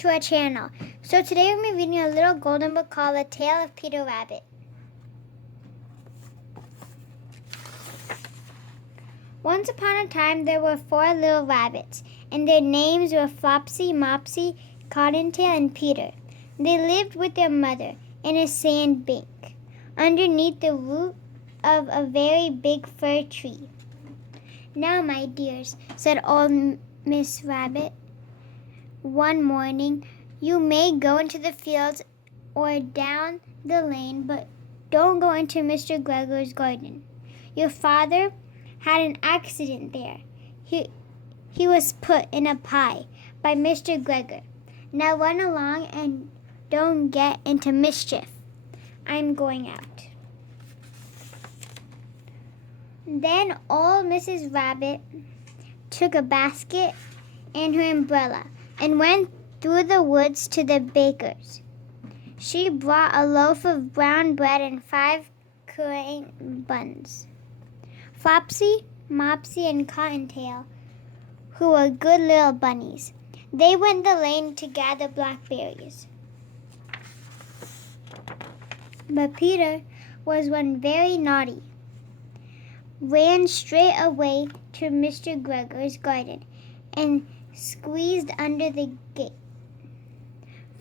to our channel. So today we're reading a little golden book called A Tale of Peter Rabbit. Once upon a time there were 4 little rabbits, and their names were Flopsy, Mopsy, Cottontail, and Peter. They lived with their mother in a sand bank, underneath the root of a very big fir tree. "Now, my dears," said old Miss Rabbit one morning, "you may go into the fields or down the lane, but don't go into Mr. McGregor's garden. Your father had an accident there. He was put in a pie by Mr. McGregor. Now run along and don't get into mischief. I'm going out." Then old Mrs. Rabbit took a basket and her umbrella and went through the woods to the baker's. She brought a loaf of brown bread and 5 currant buns. Flopsy, Mopsy, and Cottontail, who were good little bunnies, they went the lane to gather blackberries. But Peter was one very naughty, ran straight away to Mr. McGregor's garden and squeezed under the gate.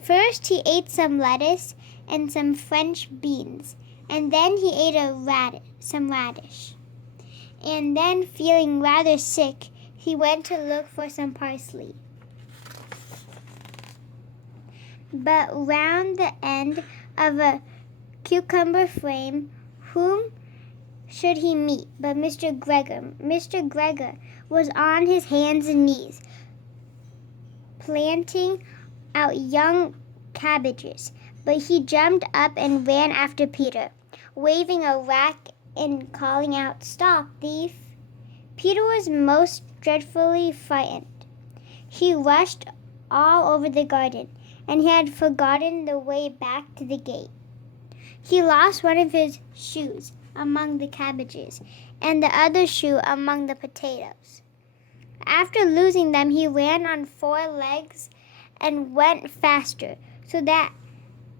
First he ate some lettuce and some French beans, and then he ate some radish. And then, feeling rather sick, he went to look for some parsley. But round the end of a cucumber frame, whom should he meet but Mr. McGregor? Mr. McGregor was on his hands and knees, planting out young cabbages, but he jumped up and ran after Peter, waving a rack and calling out, "Stop, thief!" Peter was most dreadfully frightened. He rushed all over the garden, and he had forgotten the way back to the gate. He lost one of his shoes among the cabbages, and the other shoe among the potatoes. After losing them, he ran on 4 legs and went faster, so that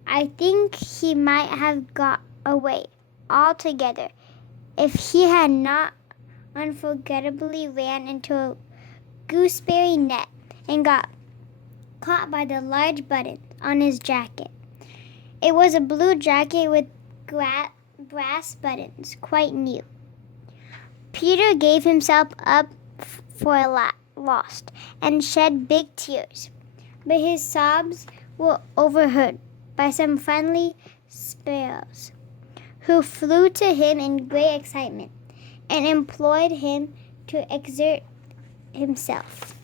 I think he might have got away altogether if he had not unforgettably ran into a gooseberry net and got caught by the large buttons on his jacket. It was a blue jacket with brass buttons, quite new. Peter gave himself up for lost and shed big tears, but his sobs were overheard by some friendly sparrows, who flew to him in great excitement and implored him to exert himself.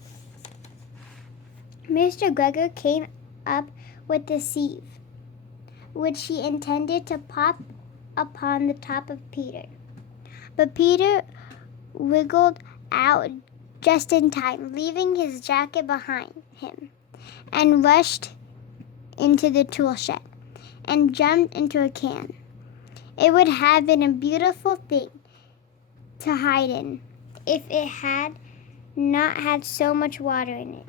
Mr. McGregor came up with the sieve, which he intended to pop upon the top of Peter. But Peter wriggled out just in time, leaving his jacket behind him, and rushed into the tool shed and jumped into a can. It would have been a beautiful thing to hide in if it had not had so much water in it.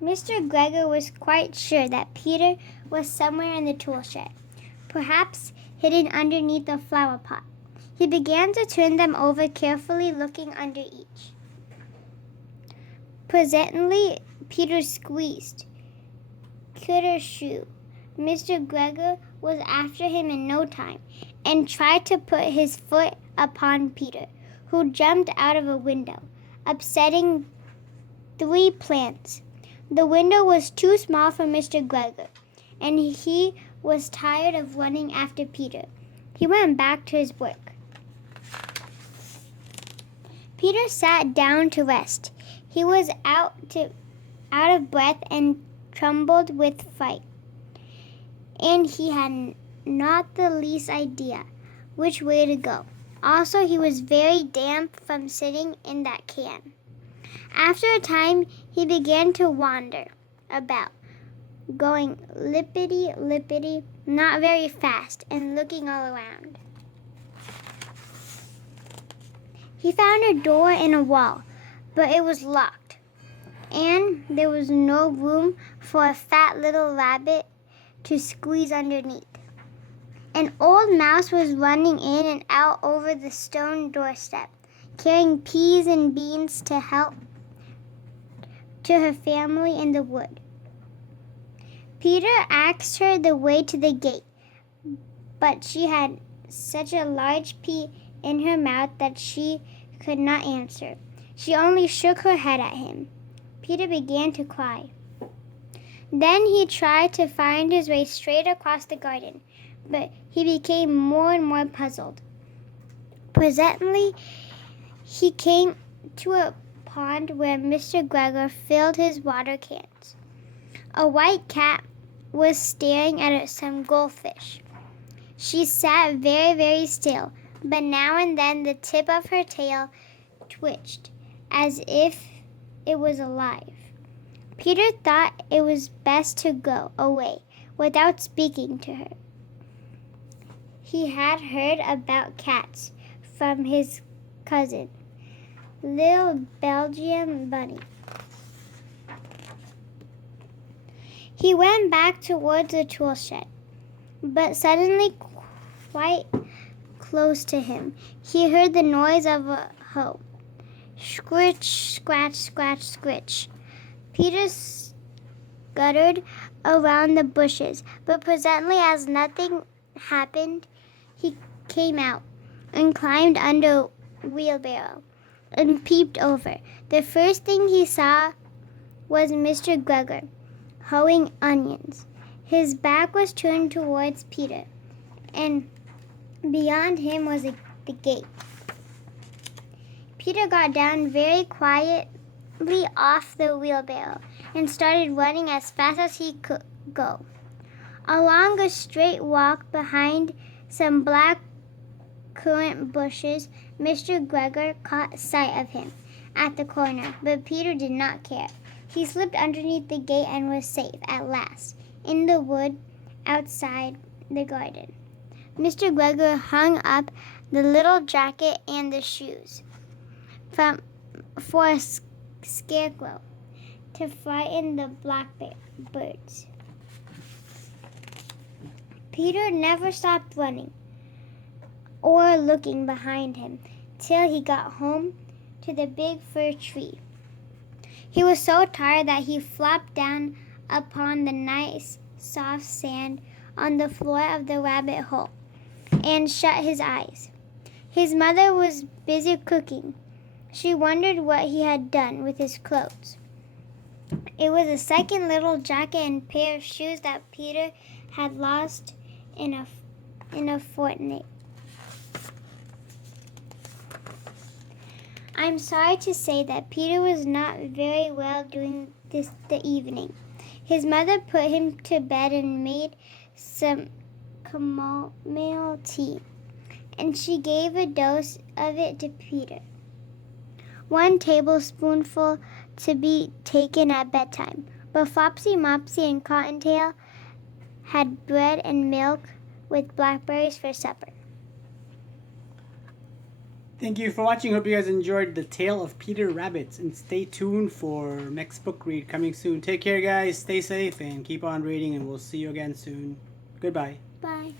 Mr. McGregor was quite sure that Peter was somewhere in the tool shed, perhaps hidden underneath a flower pot. He began to turn them over carefully, looking under each. Presently, Peter squeezed Critter's shoe. Mr. McGregor was after him in no time, and tried to put his foot upon Peter, who jumped out of a window, upsetting 3 plants. The window was too small for Mr. McGregor, and he was tired of running after Peter. He went back to his work. Peter sat down to rest. He was out of breath and trembled with fright, and he had not the least idea which way to go. Also, he was very damp from sitting in that can. After a time, he began to wander about, going lippity-lippity, not very fast, and looking all around. He found a door in a wall, but it was locked. and there was no room for a fat little rabbit to squeeze underneath. An old mouse was running in and out over the stone doorstep, carrying peas and beans to help to her family in the wood. Peter asked her the way to the gate, but she had such a large pea in her mouth that she could not answer. She only shook her head at him. Peter began to cry. Then he tried to find his way straight across the garden, but he became more and more puzzled. Presently, he came to a pond where Mr. McGregor filled his water cans. A white cat was staring at some goldfish. She sat very, very still, but now and then the tip of her tail twitched as if it was alive. Peter thought it was best to go away without speaking to her. He had heard about cats from his cousin, little Belgian Bunny. He went back towards the tool shed, but suddenly, quite close to him, he heard the noise of a hoe. Scritch, scratch, scratch, scritch. Peter scuttered around the bushes, but presently, as nothing happened, he came out and climbed under a wheelbarrow and peeped over. The first thing he saw was Mr. McGregor hoeing onions. His back was turned towards Peter, and beyond him was the gate. Peter got down very quietly off the wheelbarrow and started running as fast as he could go. Along a straight walk behind some black currant bushes, Mr. McGregor caught sight of him at the corner, but Peter did not care. He slipped underneath the gate and was safe at last in the wood outside the garden. Mr. McGregor hung up the little jacket and the shoes for a scarecrow to frighten the blackbirds. Peter never stopped running or looking behind him till he got home to the big fir tree. He was so tired that he flopped down upon the nice soft sand on the floor of the rabbit hole and shut his eyes. His mother was busy cooking. She wondered what he had done with his clothes. It was a second little jacket and pair of shoes that Peter had lost in a fortnight. I'm sorry to say that Peter was not very well during the evening. His mother put him to bed and made some chamomile tea, and she gave a dose of it to Peter. 1 tablespoonful to be taken at bedtime. But Flopsy, Mopsy, and Cottontail had bread and milk with blackberries for supper. Thank you for watching. Hope you guys enjoyed the tale of Peter Rabbit, and stay tuned for next book read coming soon. Take care, guys. Stay safe and keep on reading, and we'll see you again soon. Goodbye. Bye.